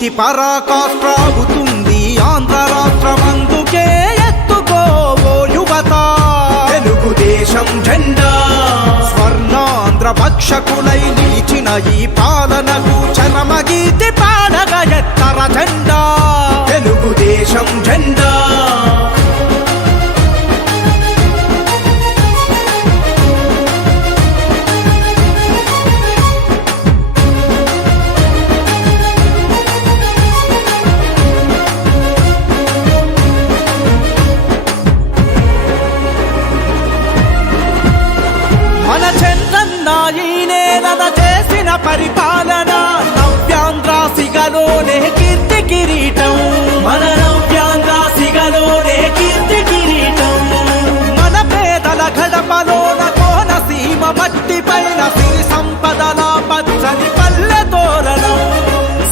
అవినీతి పరాకాష్ట్రావుతుంది ఆంధ్ర రాష్ట్రమందుకే ఎత్తుకోవో యువత తెలుగుదేశం జెండా స్వర్ణాంధ్ర భక్షకులై నిలిచిన ఈ పాలనకు చరమగీతి పాడగా ఎత్తర జెండా తెలుగుదేశం జెండా చేసిన పరిపాలన నవ్యాంధ్రాసిగలోనే కీర్తి కిరీటం మన నవ్యాంధ్రాసిగలోనే కీర్తి కిరీటం మన పేదల గడపలోన కోనసీమ మట్టి పైన సిరి సంపదల పచ్చని పల్లె తోరణం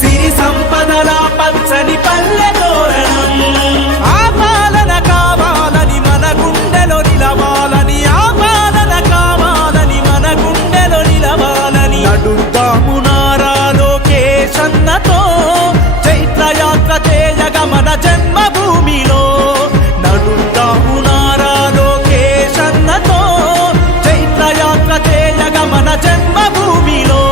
సిరి సంపదల పచ్చని పల్లె తోరణం ఆ పాలన కావాలని మన గుండెలో నిలవాలని ఆ పాలన కావాలని మన గుండెలో నిలవాలని నడుద్దాము నారా లోకేశన్నతో చైత్రయాత్ర చేయగ మన జన్మభూమిలో నడుద్దాము నారా లోకేశన్నతో చైత్రయాత్ర చేయగ మన జన్మభూమిలో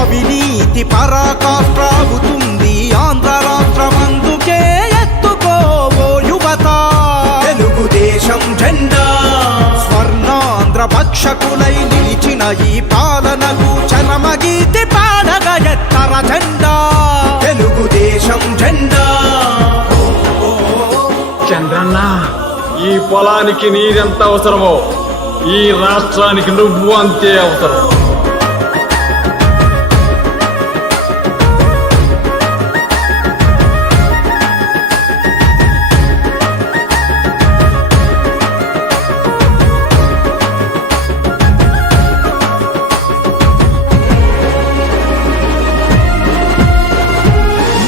అవినీతి పరాకాష్ట్రావుతుంది ఆంధ్ర రాష్ట్రమందుకే ఎత్తుకోవో యువత తెలుగుదేశం జెండా స్వర్ణాంధ్ర భక్షకులై నిలిచిన ఈ పాలనకు చరమగీతి పాడగా ఎత్తర జెండా తెలుగుదేశం జెండా చంద్రన్న ఈ పొలానికి నీరెంత అవసరమో ఈ రాష్ట్రానికి నువ్వు అంతే అవసరం.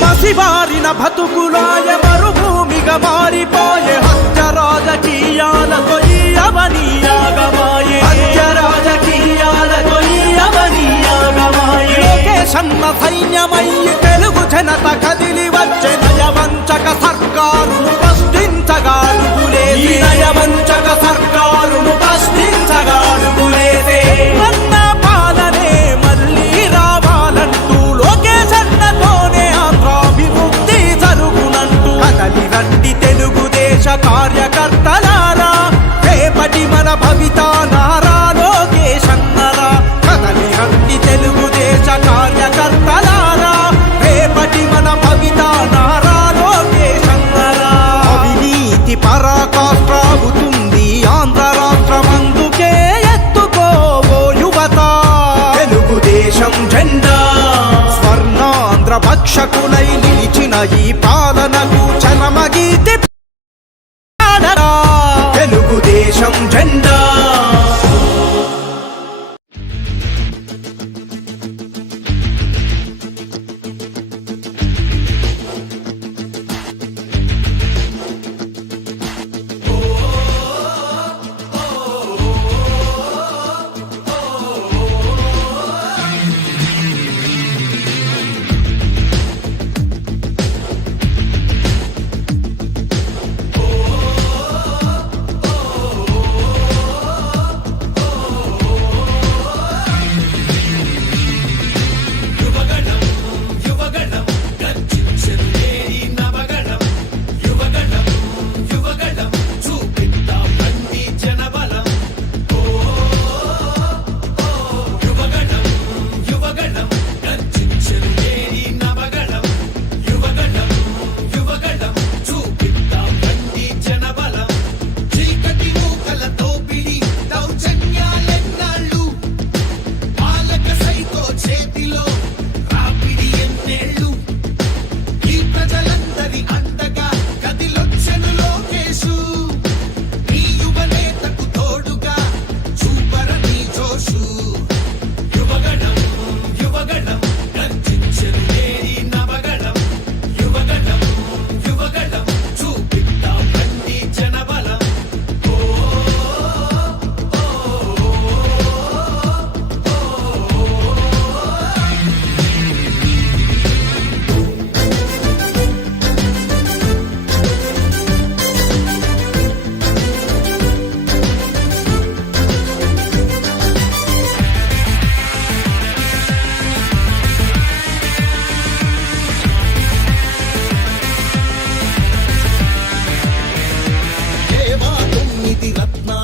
మసిబారిన బతుకులాయ మరుభూమిగా మారిపోయే హత్య రాజకీయాలతో ఈ అవనీయాగమాయే హత్య రాజకీయాలతో ఈ అవనీయాగమాయే లోకేశన్న సైన్యమయ్యి తెలుగు జనత కదిలి వచ్చే నయవంచక సర్కారును ప్రశ్నించగాడుగులేసి నయవంచక సర్కారును ప్రశ్నించగాడుగులేసే అన్న పాలనే మళ్ళీ రావాలంటూ లోకేశన్నతోనే ఆంధ్రాభివృద్ధి జరుగునంటూ కదలి రండి తెలుగుదేశ కార్యకర్తలారా రేపటి మన భవిత నారా లోకేశన్నరా కదలి రండి తెలుగుదేశ కార్యకర్తలారా రేపటి మన భవిత నారా లోకేశన్నరా అవినీతి పరాకాష్ట్రావుతుంది ఆంధ్ర రాష్ట్రమందుకే ఎత్తుకోవో యువత తెలుగుదేశం జెండా స్వర్ణాంధ్ర భక్షకులై నిలిచిన ఈ పాలనకు చరమగీతి పాడరా తెలుగుదేశం జెండా